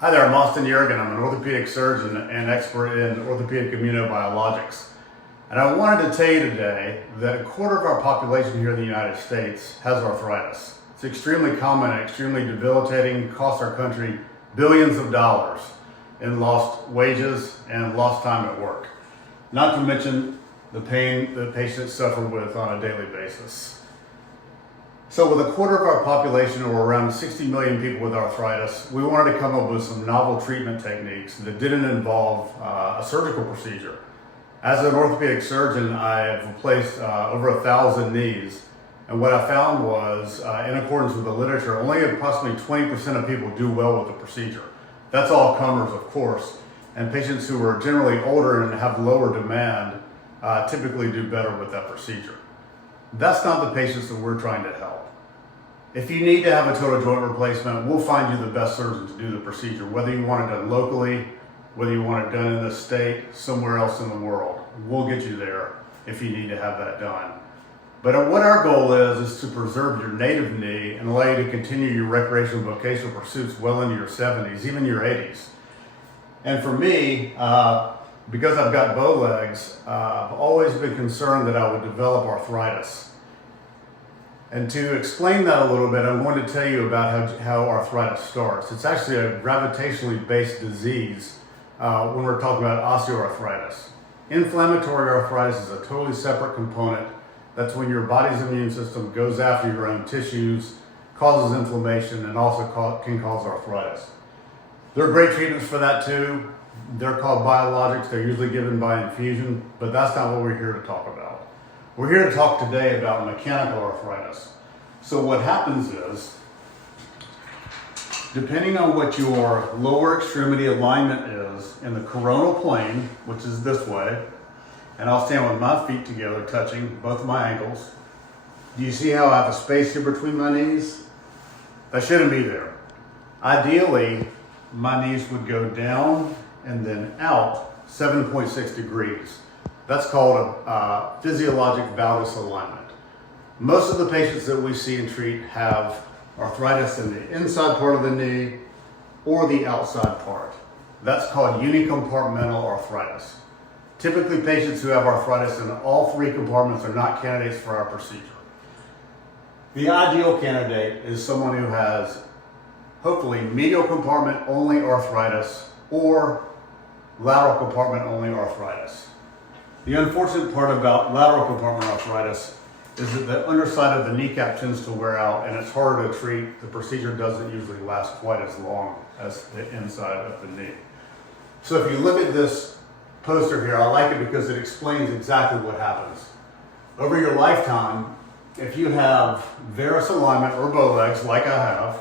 Hi there, I'm Austin Yeargan. I'm an orthopedic surgeon and expert in orthopedic immunobiologics. And I wanted to tell you today that a quarter of our population here in the United States has arthritis. It's extremely common and extremely debilitating, costs our country billions of dollars in lost wages and lost time at work. Not to mention the pain that patients suffer with on a daily basis. So with a quarter of our population, or around 60 million people with arthritis, we wanted to come up with some novel treatment techniques that didn't involve a surgical procedure. As an orthopedic surgeon, I have replaced over 1,000 knees. And what I found was, in accordance with the literature, only approximately 20% of people do well with the procedure. That's all comers, of course. And patients who are generally older and have lower demand typically do better with that procedure. That's not the patients that we're trying to help. If you need to have a total joint replacement, we'll find you the best surgeon to do the procedure, whether you want it done locally, whether you want it done in the state, somewhere else in the world. We'll get you there if you need to have that done. But what our goal is to preserve your native knee and allow you to continue your recreational vocational pursuits well into your 70s, even your 80s. And for me, because I've got bow legs, I've always been concerned that I would develop arthritis. And to explain that a little bit, I'm going to tell you about how arthritis starts. It's actually a gravitationally based disease when we're talking about osteoarthritis. Inflammatory arthritis is a totally separate component. That's when your body's immune system goes after your own tissues, causes inflammation, and also can cause arthritis. There are great treatments for that too. They're called biologics. They're usually given by infusion, but that's not what we're here to talk about. We're here to talk today about mechanical arthritis. So what happens is, depending on what your lower extremity alignment is in the coronal plane, which is this way, and I'll stand with my feet together touching both of my ankles. Do you see how I have a space here between my knees? That shouldn't be there. Ideally, my knees would go down and then out 7.6 degrees. That's called a physiologic valgus alignment. Most of the patients that we see and treat have arthritis in the inside part of the knee or the outside part. That's called unicompartmental arthritis. Typically, patients who have arthritis in all three compartments are not candidates for our procedure. The ideal candidate is someone who has, hopefully, medial compartment only arthritis or lateral compartment only arthritis. The unfortunate part about lateral compartment arthritis is that the underside of the kneecap tends to wear out and it's harder to treat. The procedure doesn't usually last quite as long as the inside of the knee. So if you look at this poster here, I like it because it explains exactly what happens. Over your lifetime, if you have varus alignment or bow legs like I have,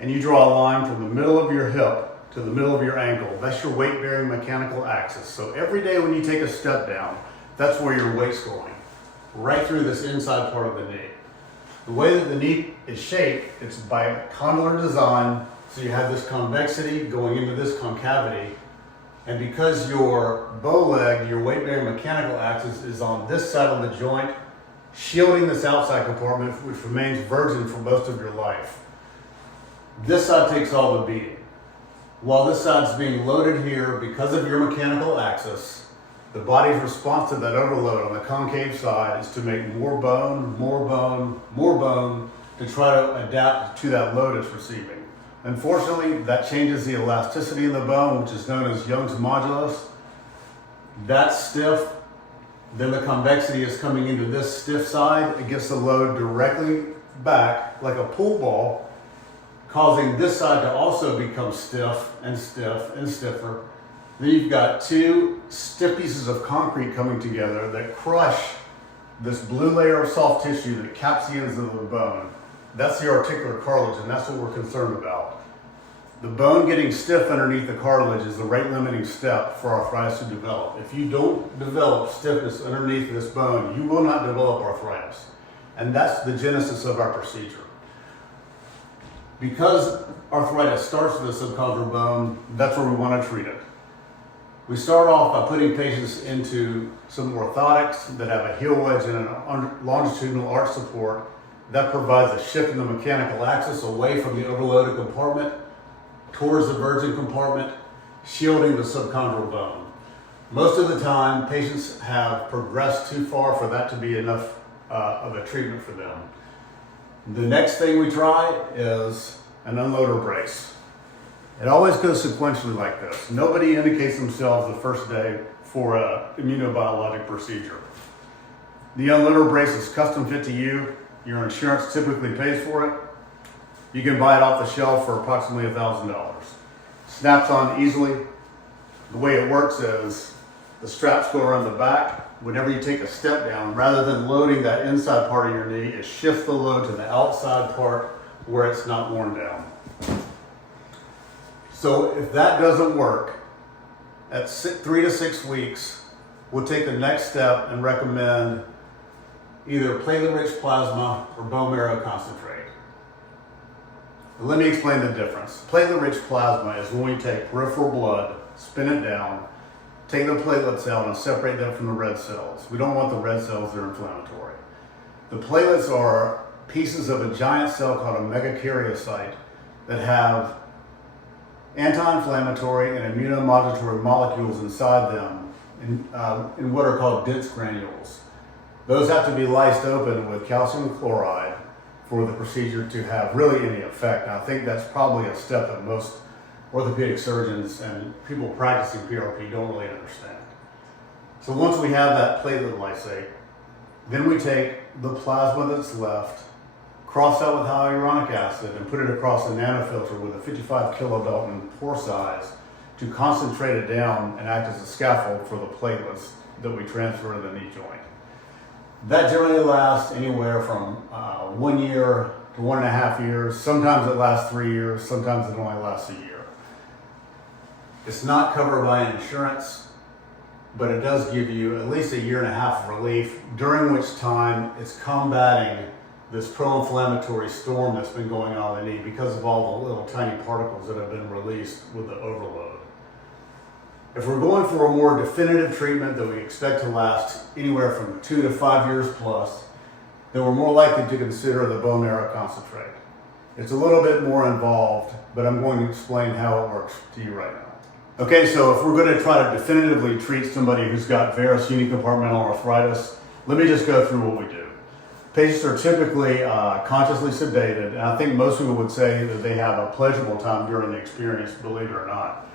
and you draw a line from the middle of your hip to the middle of your ankle, that's your weight-bearing mechanical axis. So every day when you take a step down, that's where your weight's going, right through this inside part of the knee. The way that the knee is shaped, it's by condylar design, so you have this convexity going into this concavity, and because your bow leg, your weight-bearing mechanical axis is on this side of the joint, shielding this outside compartment, which remains virgin for most of your life. This side takes all the beating. While this side's being loaded here because of your mechanical axis, the body's response to that overload on the concave side is to make more bone, more bone, more bone to try to adapt to that load it's receiving. Unfortunately, that changes the elasticity in the bone, which is known as Young's modulus. That's stiff. Then the convexity is coming into this stiff side. It gets the load directly back like a pool ball, causing this side to also become stiff and stiff and stiffer. Then you've got two stiff pieces of concrete coming together that crush this blue layer of soft tissue that caps the ends of the bone. That's the articular cartilage, and that's what we're concerned about. The bone getting stiff underneath the cartilage is the rate limiting step for arthritis to develop. If you don't develop stiffness underneath this bone, you will not develop arthritis. And that's the genesis of our procedure. Because arthritis starts with the subcondylar bone, that's where we want to treat it. We start off by putting patients into some orthotics that have a heel wedge and a longitudinal arch support that provides a shift in the mechanical axis away from the overloaded compartment towards the virgin compartment, shielding the subchondral bone. Most of the time, patients have progressed too far for that to be enough of a treatment for them. The next thing we try is an unloader brace. It always goes sequentially like this. Nobody indicates themselves the first day for an immunobiologic procedure. The unloader brace is custom fit to you. Your insurance typically pays for it. You can buy it off the shelf for approximately $1,000. Snaps on easily. The way it works is the straps go around the back. Whenever you take a step down, rather than loading that inside part of your knee, it shifts the load to the outside part where it's not worn down. So if that doesn't work, at 3 to 6 weeks, we'll take the next step and recommend either platelet-rich plasma or bone marrow concentrate. Let me explain the difference. Platelet-rich plasma is when we take peripheral blood, spin it down, take the platelets out and separate them from the red cells. We don't want the red cells, they're inflammatory. The platelets are pieces of a giant cell called a megakaryocyte that have anti-inflammatory and immunomodulatory molecules inside them in what are called dense granules. Those have to be lysed open with calcium chloride for the procedure to have really any effect. And I think that's probably a step that most orthopedic surgeons and people practicing PRP don't really understand. So once we have that platelet lysate, then we take the plasma that's left, cross that with hyaluronic acid, and put it across a nanofilter with a 55 kilodalton pore size to concentrate it down and act as a scaffold for the platelets that we transfer to the knee joint. That generally lasts anywhere from 1 year to 1.5 years. Sometimes it lasts 3 years, sometimes it only lasts a year. It's not covered by insurance, but it does give you at least 1.5 years of relief, during which time it's combating this pro-inflammatory storm that's been going on in the knee because of all the little tiny particles that have been released with the overload. If we're going for a more definitive treatment that we expect to last anywhere from 2 to 5 years plus, then we're more likely to consider the bone marrow concentrate. It's a little bit more involved, but I'm going to explain how it works to you right now. Okay, so if we're going to try to definitively treat somebody who's got varus unicompartmental arthritis, let me just go through what we do. Patients are typically consciously sedated, and I think most people would say that they have a pleasurable time during the experience, believe it or not.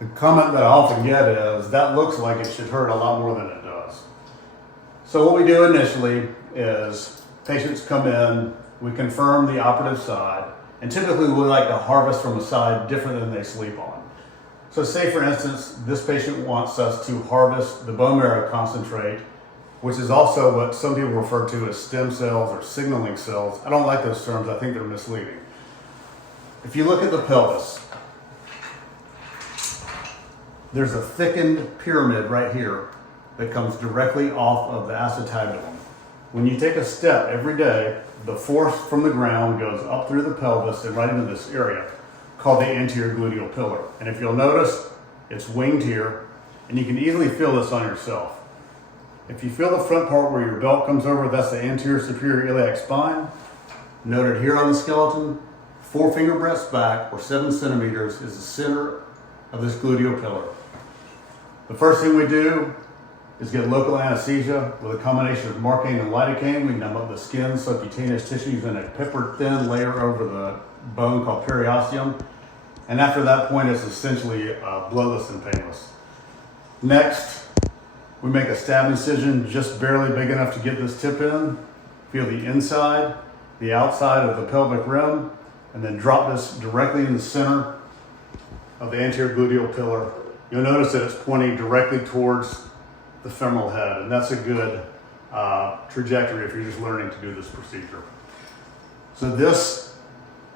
The comment that I often get is, that looks like it should hurt a lot more than it does. So what we do initially is patients come in, we confirm the operative side, and typically we like to harvest from a side different than they sleep on. So say for instance, this patient wants us to harvest the bone marrow concentrate, which is also what some people refer to as stem cells or signaling cells. I don't like those terms, I think they're misleading. If you look at the pelvis, there's a thickened pyramid right here that comes directly off of the acetabulum. When you take a step every day, the force from the ground goes up through the pelvis and right into this area called the anterior gluteal pillar. And if you'll notice, it's winged here, and you can easily feel this on yourself. If you feel the front part where your belt comes over, that's the anterior superior iliac spine. Noted here on the skeleton, 4 finger breadths back, or 7 centimeters, is the center of this gluteal pillar. The first thing we do is get local anesthesia with a combination of Marcaine and lidocaine. We numb up the skin, subcutaneous tissues, and a pepper-thin layer over the bone called periosteum. And after that point, it's essentially bloodless and painless. Next, we make a stab incision just barely big enough to get this tip in. Feel the inside, the outside of the pelvic rim, and then drop this directly in the center of the anterior gluteal pillar. You'll notice that it's pointing directly towards the femoral head, and that's a good trajectory if you're just learning to do this procedure. So this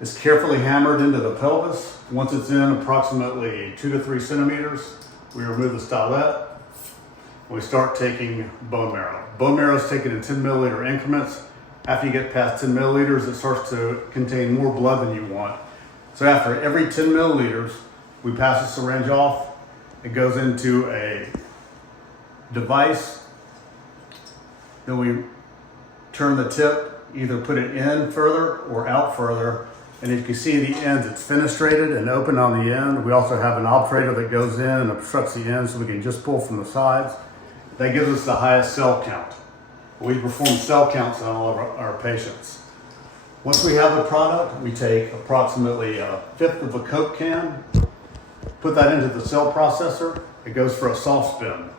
is carefully hammered into the pelvis. Once it's in approximately 2 to 3 centimeters, we remove the stylet. We start taking bone marrow. Bone marrow is taken in 10 milliliter increments. After you get past 10 milliliters, it starts to contain more blood than you want. So after every 10 milliliters, we pass the syringe off. It goes into a device. Then we turn the tip, either put it in further or out further And you can see the ends, it's fenestrated and open on the end. We also have an obturator that goes in and obstructs the end so we can just pull from the sides. That gives us the highest cell count. We perform cell counts on all of our patients. Once we have the product, we take approximately a fifth of a Coke can, put that into the cell processor. It goes for a soft spin.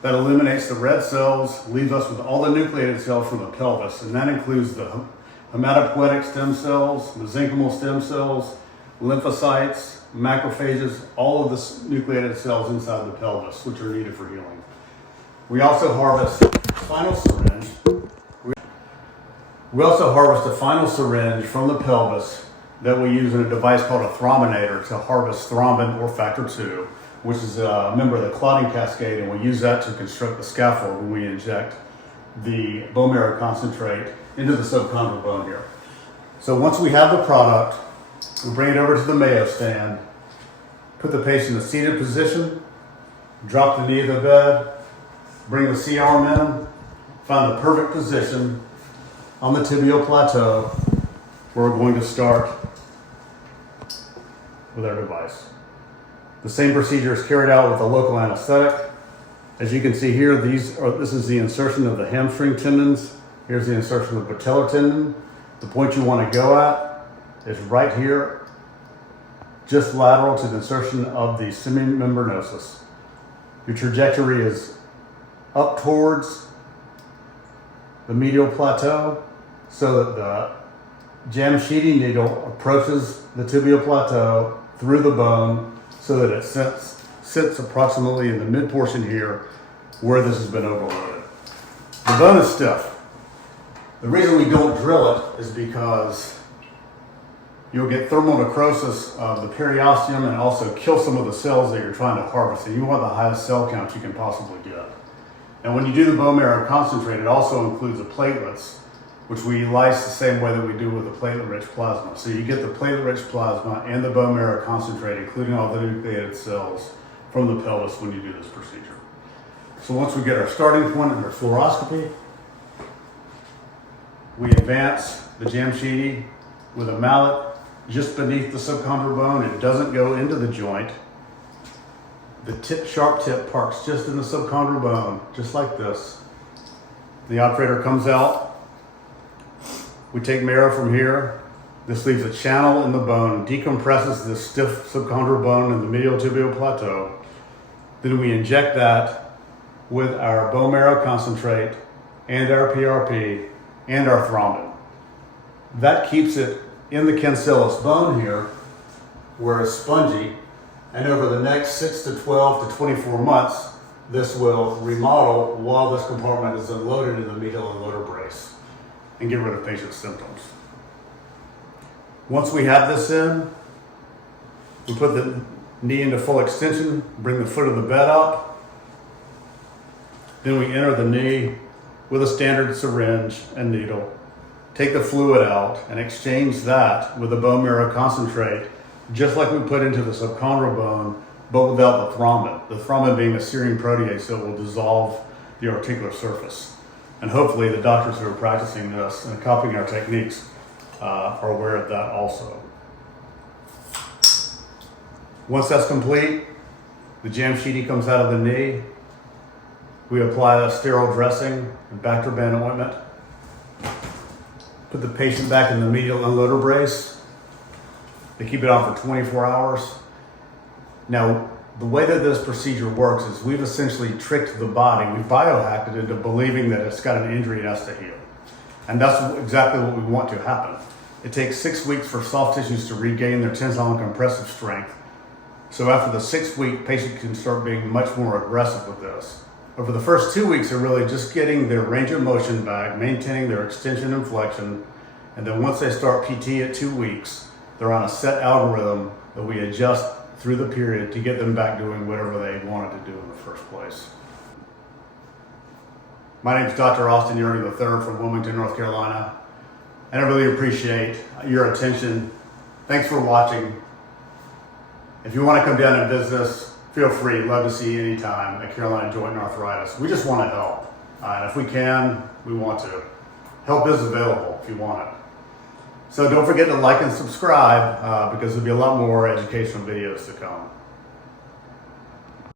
That eliminates the red cells, leaves us with all the nucleated cells from the pelvis, and that includes the hematopoietic stem cells, mesenchymal stem cells, lymphocytes, macrophages, all of the nucleated cells inside the pelvis, which are needed for healing. We also harvest a final syringe. We also harvest a final syringe from the pelvis that we use in a device called a thrombinator to harvest thrombin or factor II, which is a member of the clotting cascade, and we use that to construct the scaffold when we inject the bone marrow concentrate into the subchondral bone here. So once we have the product, we bring it over to the Mayo stand, put the patient in a seated position, drop the knee of the bed, bring the C-arm in, find the perfect position on the tibial plateau where we're going to start with our device. The same procedure is carried out with a local anesthetic. As you can see here, this is the insertion of the hamstring tendons. Here's the insertion of the patellar tendon. The point you want to go at is right here, just lateral to the insertion of the semimembranosus. Your trajectory is up towards the medial plateau so that the Jamshidi needle approaches the tibial plateau through the bone so that it sits approximately in the mid portion here where this has been overloaded. The bone is stiff. The reason we don't drill it is because you'll get thermal necrosis of the periosteum and also kill some of the cells that you're trying to harvest. And you want the highest cell count you can possibly get. And when you do the bone marrow concentrate, it also includes the platelets, which we lyse the same way that we do with the platelet-rich plasma. So you get the platelet-rich plasma and the bone marrow concentrate, including all the nucleated cells, from the pelvis when you do this procedure. So once we get our starting point in our fluoroscopy, we advance the Jamshidi with a mallet just beneath the subchondral bone. It doesn't go into the joint. The sharp tip parks just in the subchondral bone, just like this. The operator comes out. We take marrow from here. This leaves a channel in the bone, decompresses this stiff subchondral bone in the medial tibial plateau. Then we inject that with our bone marrow concentrate and our PRP and our thrombin. That keeps it in the cancellous bone here, where it's spongy, and over the next 6 to 12 to 24 months, this will remodel while this compartment is unloaded in the medial unloader brace and get rid of patient's symptoms. Once we have this in, we put the knee into full extension, bring the foot of the bed up, then we enter the knee with a standard syringe and needle, take the fluid out and exchange that with the bone marrow concentrate, just like we put into the subchondral bone, but without the thrombin. The thrombin being a serine protease that will dissolve the articular surface. And hopefully the doctors who are practicing this and copying our techniques are aware of that also. Once that's complete, the Jamshidi comes out of the knee. We apply a sterile dressing and Bactroban ointment. Put the patient back in the medial unloader brace. They keep it on for 24 hours. Now, the way that this procedure works is we've essentially tricked the body, we've biohacked it into believing that it's got an injury and has to heal. And that's exactly what we want to happen. It takes 6 weeks for soft tissues to regain their tensile and compressive strength. So after the 6th week, patient can start being much more aggressive with this. Over the first 2 weeks, they're really just getting their range of motion back, maintaining their extension and flexion. And then once they start PT at 2 weeks, they're on a set algorithm that we adjust through the period to get them back doing whatever they wanted to do in the first place. My name is Dr. Austin Yeargan III from Wilmington, North Carolina, and I really appreciate your attention. Thanks for watching. If you want to come down and visit us, feel free. Love to see you anytime at Carolina Joint Arthritis. We just want to help. And if we can, we want to. Help is available if you want it. So don't forget to like and subscribe because there'll be a lot more educational videos to come.